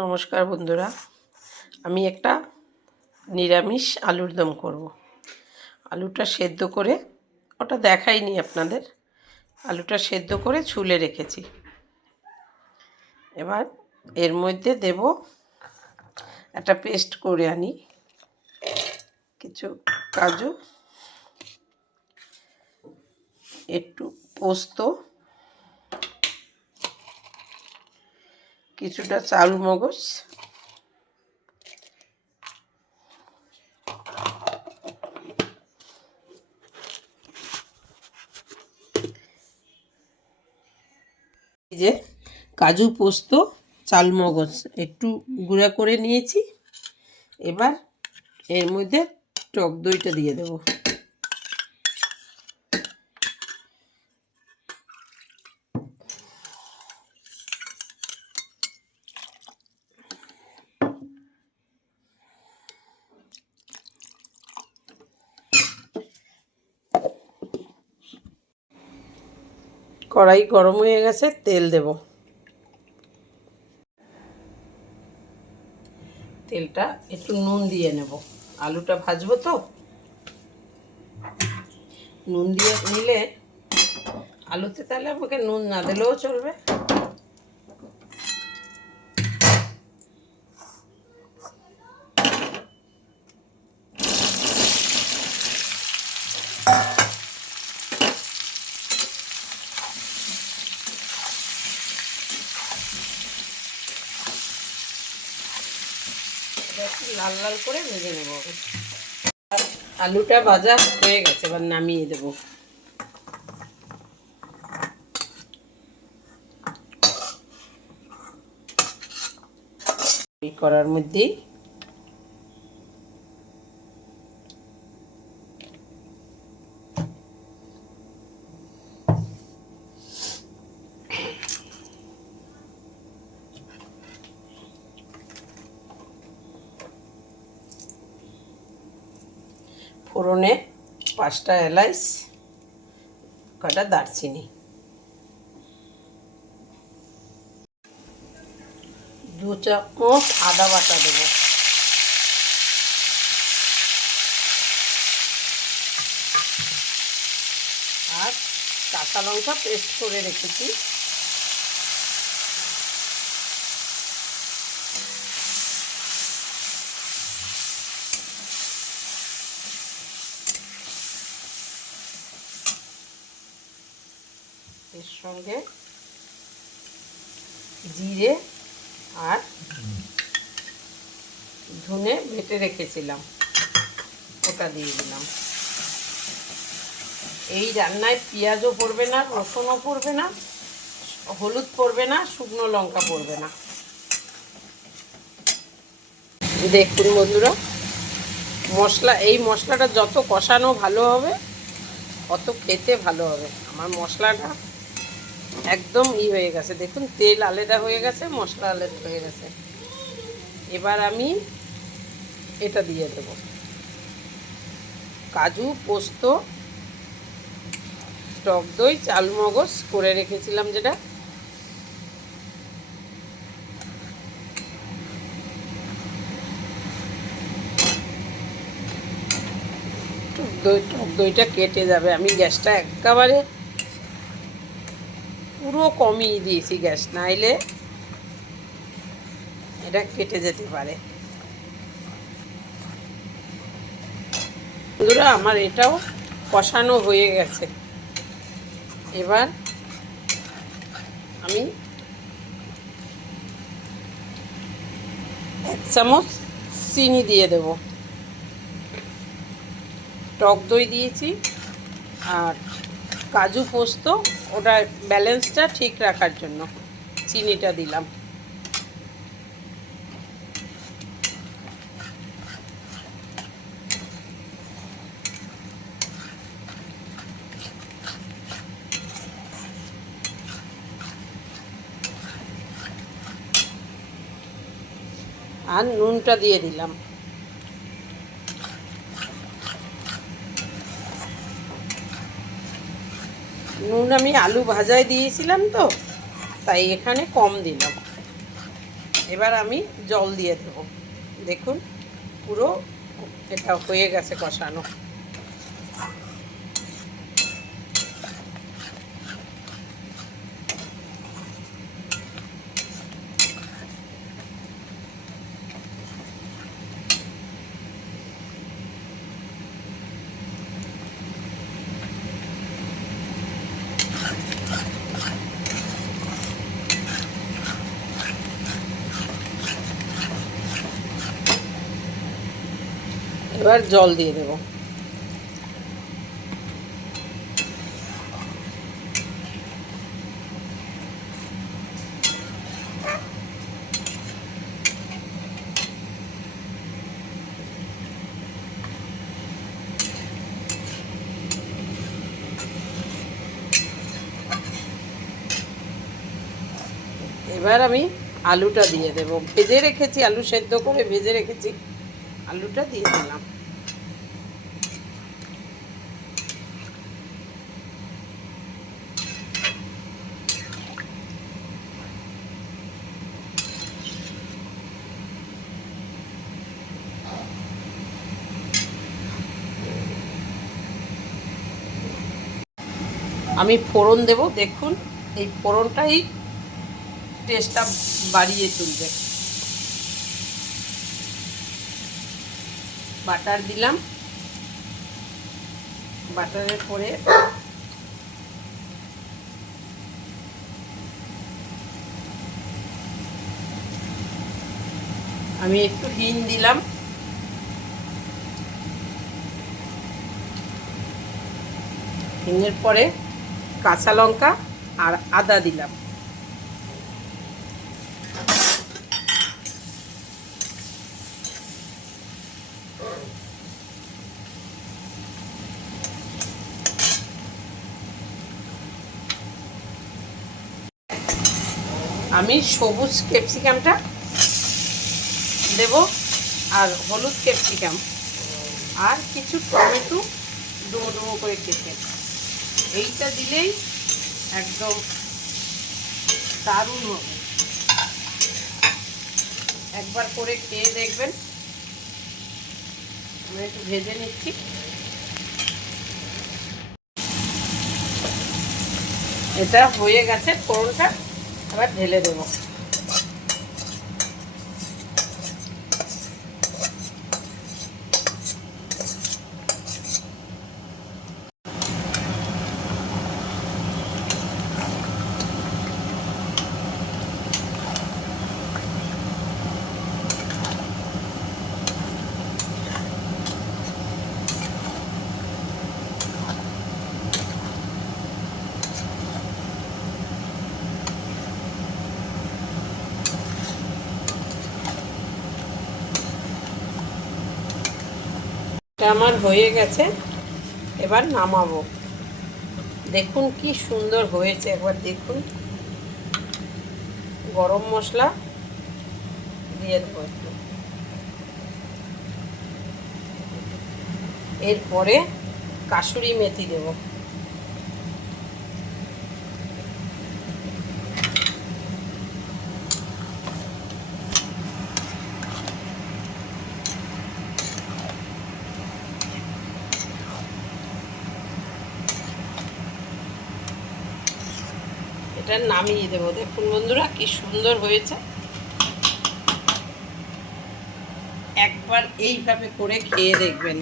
নমস্কার বন্ধুরা, আমি একটা নিরামিষ আলুর দম করব। আলুটা সেদ্ধ করে, ওটা দেখাইনি আপনাদের, আলুটা সেদ্ধ করে ছুলে রেখেছি। এবার এর মধ্যে দেব, একটা পেস্ট করে আনি, কিছু কাজু, একটু পোস্ত, কিছুটা চাল মগজ, এই যে কাজু পোস্ত চাল মগজ একটু গুঁড়া করে নিয়েছি। এবার এর মধ্যে টক দইটা দিয়ে দেব। কড়াই গরম হয়ে গেছে, তেল দেব। তেলটা একটু নুন দিয়ে নেব, আলুটা ভাজবো তো। নুন দিয়ে নিলে আলুতে তাহলে আমাকে নুন না দিলেও চলবে। একটু লাল লাল করে ভেজে নেব। আলুটা ভাজা হয়ে গেছে, এবার নামিয়ে দেব। এই কড়ার মধ্যে ফোড়নে 5টা এলাচ, কটা দারচিনি, 2 চামচ আদা বাটা দেব, আর কাঁচা লঙ্কা পেস্ট করে রেখেছি। এর সঙ্গে জিরে আর ধনে বেটে রেখেছিলাম, ওটা দিয়ে দিলাম। এই রান্নায় পেঁয়াজও পড়বে না, রসুনও পড়বে না, হলুদ পড়বে না, শুকনো লঙ্কা পড়বে না। দেখুন বন্ধুরা, এই মশলাটা যত কষানো ভালো হবে অত খেতে ভালো হবে। আমার মশলাটা একদম হয়ে গেছে, দেখুন তেল আলাদা হয়ে গেছে, মশলা আলাদা হয়ে গেছে। এবার আমি এটা দিয়ে দেব, কাজু পোস্ত, টক দই, চাল মগজ করে রেখেছিলাম যেটা, টক দইটা কেটে যাবে। আমি গ্যাসটা একেবারে পুরো কমিয়ে দিয়েছি গ্যাস, নাইলে এটা কেটে যেতে পারে। বন্ধুরা, আমার এটাও কষানো হয়ে গেছে। এবার আমি 1 চামচ চিনি দিয়ে দেব, টক দই দিয়েছি আর কাজু পোস্ত, ওটার ব্যালেন্সটা ঠিক রাখার জন্য চিনিটা দিলাম। আর নুনটা দিয়ে দিলাম। নুন আমি আলু ভাজায় দিয়েছিলাম তো, তাই এখানে কম দিলাম। এবার আমি জল দিয়ে দেবো। দেখুন পুরো এটা হয়ে গেছে কষানো। এবার জল দিয়ে দেব। এবার আমি আলুটা দিয়ে দেব। ভেজে রেখেছি, আলু সেদ্ধ করে ভেজে রেখেছি, আলুটা দিয়ে দিলাম। আমি ফোড়ন দেব। দেখুন এই ফোড়নটাই টেস্টটা বাড়িয়ে তুলবে। বাটার দিলাম, বাটারের পরে আমি একটু হিং দিলাম, হিঙের পরে কাঁচা লঙ্কা আর আদা দিলাম। আমি সবুজ ক্যাপসিকামটা দেব আর হলুদ ক্যাপসিকাম আর কিছু টমেটো ডুমো ডুমো করে কেটে, এইটা দিলেই একদম দারুণ হবে। একবার করে খেয়ে দেখবেন। আমি একটু ভেজে নিচ্ছি। এটা হয়ে গেছে ফোড়নটা, আবার ঢেলে দেবো। এটা আমার হয়ে গেছে, এবার নামাবো। দেখুন কি সুন্দর হয়েছে, একবার দেখুন। গরম মশলা দিয়ে দেবো একটু, এরপরে কাসুরি মেথি দেবো। এটা নামিয়ে দেবো। দেখুন বন্ধুরা কি সুন্দর হয়েছে। একবার এইভাবে করে খেয়ে দেখবেন।